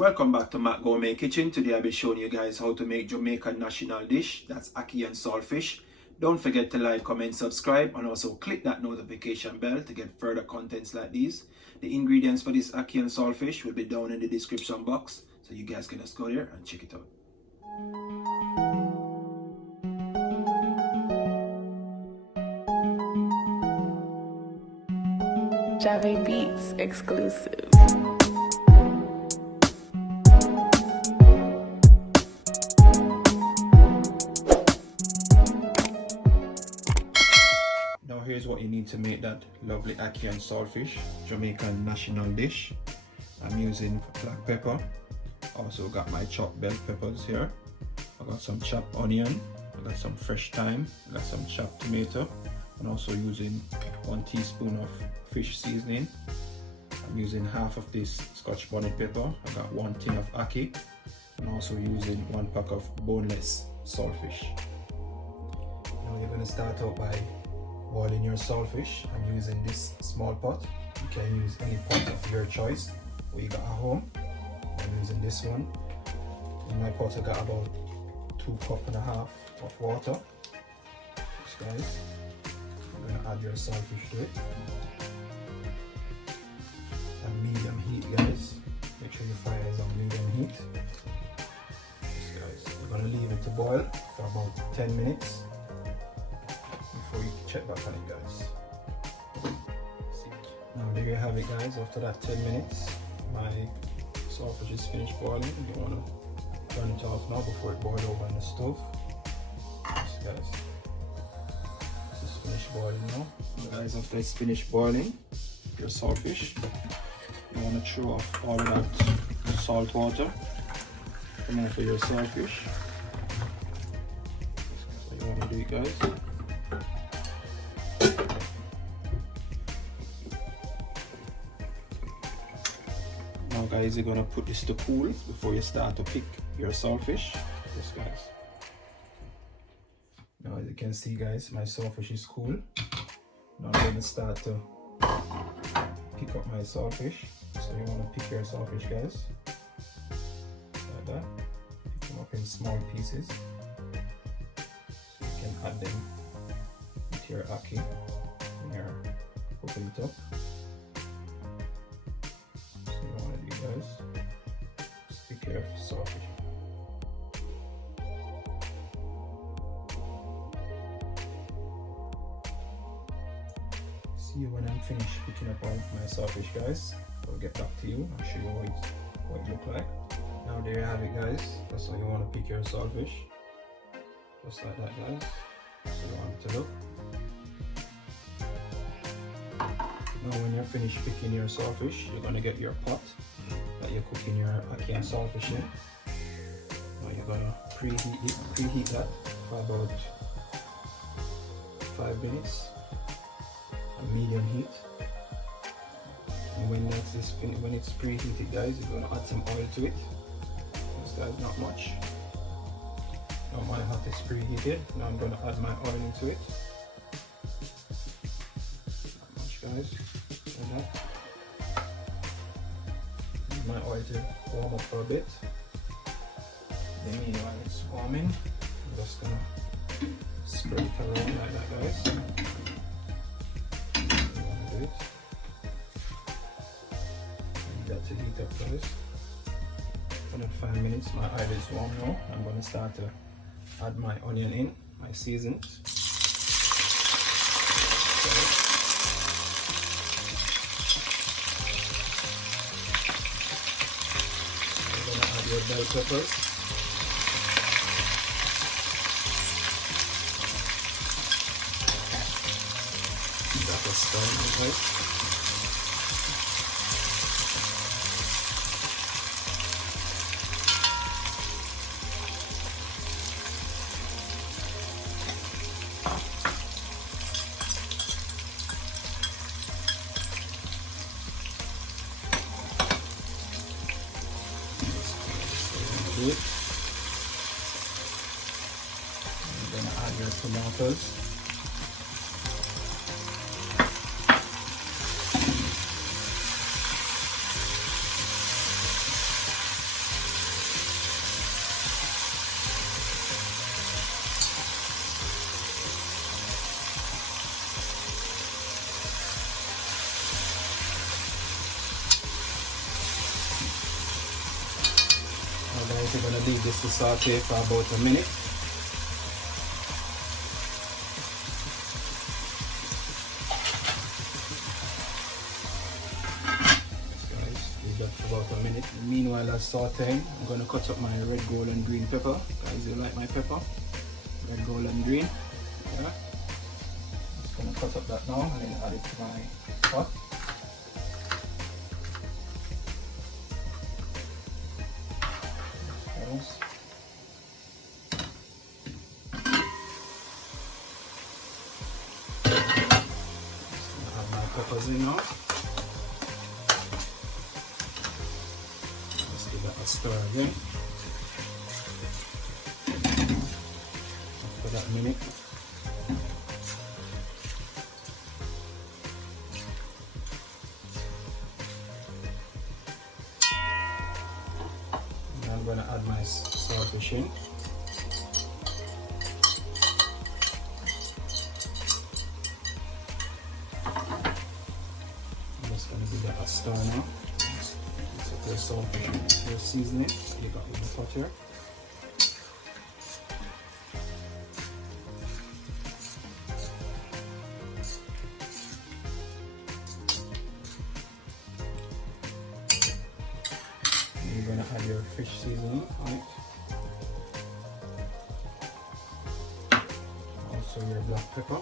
Welcome back to Matt Gourmet Kitchen. Today I'll be showing you guys how to make Jamaican national dish, that's Ackee and SaltFish. Don't forget to like, comment, subscribe, and also click that notification bell to get further contents like these. The ingredients for this Ackee and SaltFish will be down in the description box, so you guys can just go there and check it out. Jave Beats exclusive. Now here's what you need to make that lovely Ackee and SaltFish Jamaican national dish. I'm using black pepper. Also got my chopped bell peppers here. I got some chopped onion. I got some fresh thyme. I got some chopped tomato. And also using 1 teaspoon of fish seasoning. I'm using half of this Scotch bonnet pepper. I got 1 tin of Akee. And also using 1 pack of boneless saltfish. Now you're going to start out by boiling your saltfish. I'm using this small pot. You can use any pot of your choice what you got at home. I'm using this one. In my pot I got about 2.5 cups of water. This guys. You're going to add your saltfish to it. And medium heat guys. Make sure your fire is on medium heat. This guys. You're going to leave it to boil for about 10 minutes. Before you check back on it guys. Now there you have it guys, after that 10 minutes my saltfish is finished boiling. You want to turn it off now before it boils over in the stove. This guys, this is finished boiling now. Guys, after it's finished boiling your saltfish, you want to throw off all of that salt water. Come off of your saltfish. That's what you want to do guys. Now guys, you're gonna put this to cool before you start to pick your saltfish. Yes guys. Now as you can see guys, my saltfish is cool. Now I'm gonna start to pick up my saltfish. So you wanna pick your saltfish guys. Like that. Pick them up in small pieces. So you can add them into your Ackee when you're cooking it up. Guys, stick your saltfish. See you when I'm finished picking up all my saltfish guys. I'll get back to you and show you what it looks like. Now there you have it guys. That's how you want to pick your saltfish. Just like that guys. So you want it to look. Now when you're finished picking your saltfish, you're going to get your pot that you're cooking your Ackee and saltfish in. Now you're going to preheat that for about 5 minutes at medium heat. And when it's preheated guys, you're going to add some oil to it. This guys, not much. Now my pot is preheated. Now I'm going to add my oil into it. Not much guys. Like that. My oil to warm up for a bit. Then while it's warming, I'm just gonna spread it around like that guys. You wanna do it. Leave that to heat up guys. Another 5 minutes, my oil is warm now. I'm gonna start to add my onion in, my seasons. Your bell peppers. That is done, okay. It. I'm going to add your tomatoes. Guys, we're gonna leave this to saute for about a minute. About a minute. Meanwhile, that's sauteing, I'm going to cut up my red, gold, and green pepper. Guys, you like my pepper? Red, gold, and green. Yeah. Just going to cut up that now and then add it to my pot. Add my peppers in now. A stir again. After that minute, now I'm going to add my SaltFish in. I'm just going to give that a stir now. The SaltFish, the seasoning you got in the pot here. And you're gonna add your fish seasoning on it. Also your black pepper.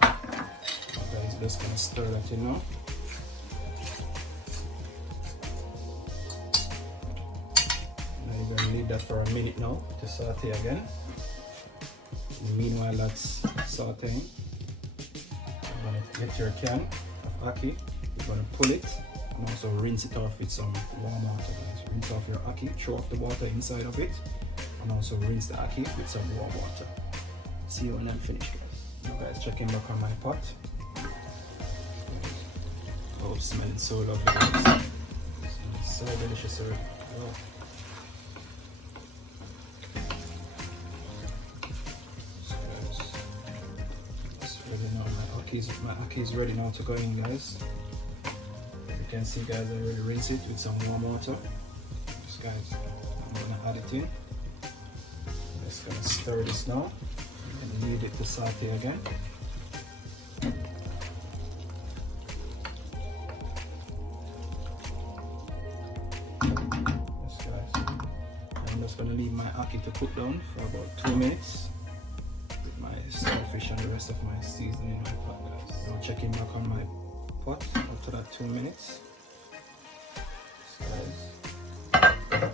Guys, just gonna stir that in now. We're going to leave that for a minute now to saute again. And meanwhile that's sauteing, you're going to get your can of Akee, you're going to pull it and also rinse it off with some warm water. Guys. Rinse off your Akee, throw off the water inside of it, and also rinse the Akee with some warm water. See you when I'm finished, guys. Now guys, checking back on my pot. Oh, it smells so lovely, guys. It smells so delicious already. Wow. My Akee is ready now to go in, guys. As you can see, guys, I already rinsed it with some warm water. Just, guys, I'm gonna add it in. I'm just gonna stir this now and leave it to saute again. Yes, guys. I'm just gonna leave my Akee to cook down for about 2 minutes. My SaltFish and the rest of my seasoning in my pot, guys. Now checking back on my pot after that 2 minutes. Guys, here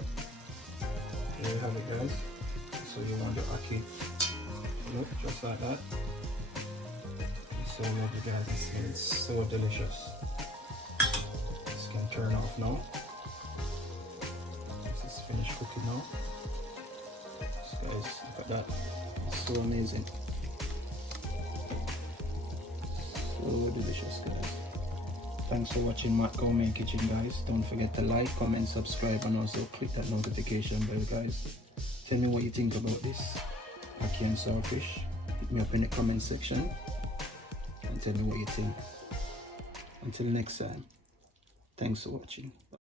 you have it, guys. So you want the Akee look just like that. It's so lovely, guys. It smells so delicious. This can turn off now. This is finished cooking now. So guys, look at that. It's so amazing. So delicious, guys. Thanks for watching Matt Gourmet Kitchen, guys. Don't forget to like, comment, subscribe, and also click that notification bell, guys. Tell me what you think about this Akee and SaltFish. Hit me up in the comment section and tell me what you think. Until next time, thanks for watching.